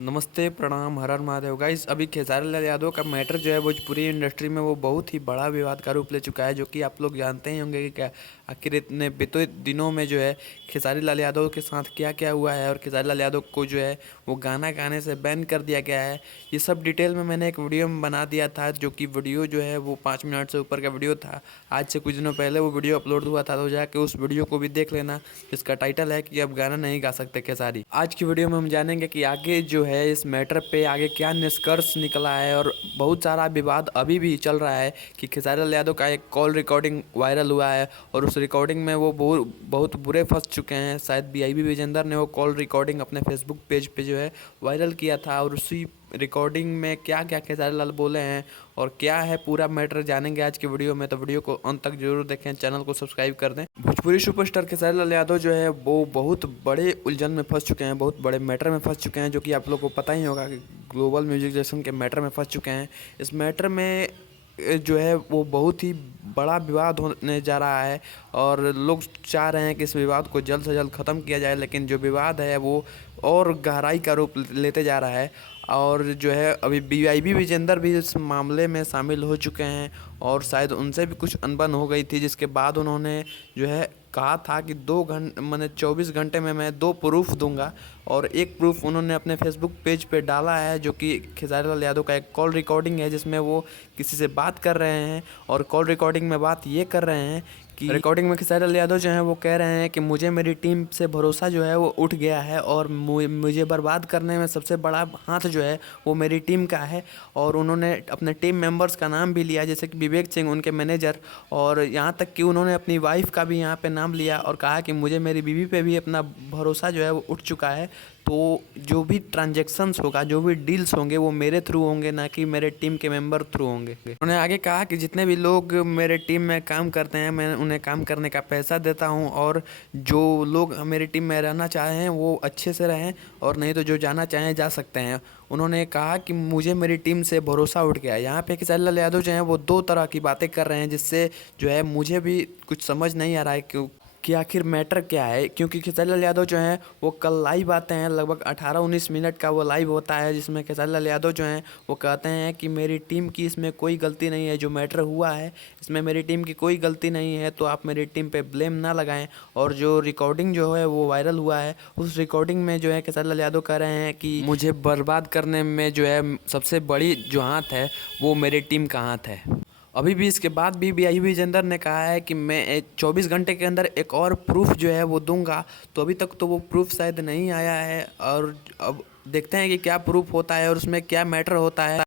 नमस्ते, प्रणाम, हर हर महादेव। गाइस, अभी खेसारी लाल यादव का मैटर जो है भोजपुरी इंडस्ट्री में वो बहुत ही बड़ा विवाद का रूप ले चुका है, जो कि आप लोग जानते ही होंगे कि क्या आखिर इतने बीते दिनों में जो है खेसारी लाल यादव के साथ क्या क्या हुआ है और खेसारी लाल यादव को जो है वो गाना गाने से बैन कर दिया गया है। ये सब डिटेल में मैंने एक वीडियो में बना दिया था, जो कि वीडियो जो है वो 5 मिनट से ऊपर का वीडियो था। आज से कुछ दिनों पहले वो वीडियो अपलोड हुआ था, तो जाके उस वीडियो को भी देख लेना, जिसका टाइटल है कि अब गाना नहीं गा सकते खेसारी। आज की वीडियो में हम जानेंगे कि आगे जो है इस मैटर पे आगे क्या निष्कर्ष निकला है, और बहुत सारा विवाद अभी भी चल रहा है कि खेसारी लाल यादव का एक कॉल रिकॉर्डिंग वायरल हुआ है और उस रिकॉर्डिंग में वो बहुत बुरे फंस चुके हैं। शायद बीआईबी विजेंदर ने वो कॉल रिकॉर्डिंग अपने फेसबुक पेज पे जो है वायरल किया था, और उसी रिकॉर्डिंग में क्या क्या खेसारी लाल बोले हैं और क्या है पूरा मैटर जानेंगे आज की वीडियो में। तो वीडियो को अंत तक जरूर देखें, चैनल को सब्सक्राइब कर दें। भोजपुरी सुपरस्टार खेसारी लाल यादव जो है वो बहुत बड़े उलझन में फंस चुके हैं, बहुत बड़े मैटर में फंस चुके हैं, जो कि आप लोग को पता ही होगा कि ग्लोबल म्यूजिक जैक्सन के मैटर में फंस चुके हैं। इस मैटर में जो है वो बहुत ही बड़ा विवाद होने जा रहा है, और लोग चाह रहे हैं कि इस विवाद को जल्द से जल्द ख़त्म किया जाए, लेकिन जो विवाद है वो और गहराई का रूप लेते जा रहा है। और जो है अभी बीआईबी विजेंदर भी इस मामले में शामिल हो चुके हैं, और शायद उनसे भी कुछ अनबन हो गई थी, जिसके बाद उन्होंने जो है कहा था कि 2 घंटे मैंने 24 घंटे में मैं 2 प्रूफ दूंगा। और एक प्रूफ उन्होंने अपने फेसबुक पेज पे डाला है, जो कि खेसारी लाल यादव का एक कॉल रिकॉर्डिंग है, जिसमें वो किसी से बात कर रहे हैं। और कॉल रिकॉर्डिंग में बात ये कर रहे हैं कि रिकॉर्डिंग में खेसारी लाल यादव जो है वो कह रहे हैं कि मुझे मेरी टीम से भरोसा जो है वो उठ गया है, और मुझे बर्बाद करने में सबसे बड़ा हाथ जो है वो मेरी टीम का है। और उन्होंने अपने टीम मेंबर्स का नाम भी लिया, जैसे कि विवेक सिंह उनके मैनेजर, और यहाँ तक कि उन्होंने अपनी वाइफ का भी यहाँ पे नाम लिया और कहा कि मुझे मेरी बीवी पे भी अपना भरोसा जो है वो उठ चुका है। तो जो भी ट्रांजैक्शंस होगा, जो भी डील्स होंगे वो मेरे थ्रू होंगे, ना कि मेरे टीम के मेंबर थ्रू होंगे। उन्होंने आगे कहा कि जितने भी लोग मेरे टीम में काम करते हैं मैं उन्हें काम करने का पैसा देता हूं, और जो लोग मेरी टीम में रहना चाहें वो अच्छे से रहें, और नहीं तो जो जाना चाहें जा सकते हैं। उन्होंने कहा कि मुझे मेरी टीम से भरोसा उठ गया है। यहाँ पे खेसारी लाल यादव जो हैं वो 2 तरह की बातें कर रहे हैं, जिससे जो है मुझे भी कुछ समझ नहीं आ रहा है कि आखिर मैटर क्या है। क्योंकि खेसारी लाल यादव जो हैं वो कल लाइव आते हैं, लगभग 18-19 मिनट का वो लाइव होता है, जिसमें खेसारी लाल यादव जो हैं वो कहते हैं कि मेरी टीम की इसमें कोई गलती नहीं है, जो मैटर हुआ है इसमें मेरी टीम की कोई गलती नहीं है, तो आप मेरी टीम पे ब्लेम ना लगाएं। और जो रिकॉर्डिंग जो है वो वायरल हुआ है, उस रिकॉर्डिंग में जो है खेसारी लाल यादव कह रहे हैं कि मुझे बर्बाद करने में जो है सबसे बड़ी जो हाथ है वो मेरी टीम का हाथ है। अभी भी इसके बाद भी बीआईबी विजेंदर ने कहा है कि मैं 24 घंटे के अंदर एक और प्रूफ जो है वो दूंगा। तो अभी तक तो वो प्रूफ शायद नहीं आया है, और अब देखते हैं कि क्या प्रूफ होता है और उसमें क्या मैटर होता है।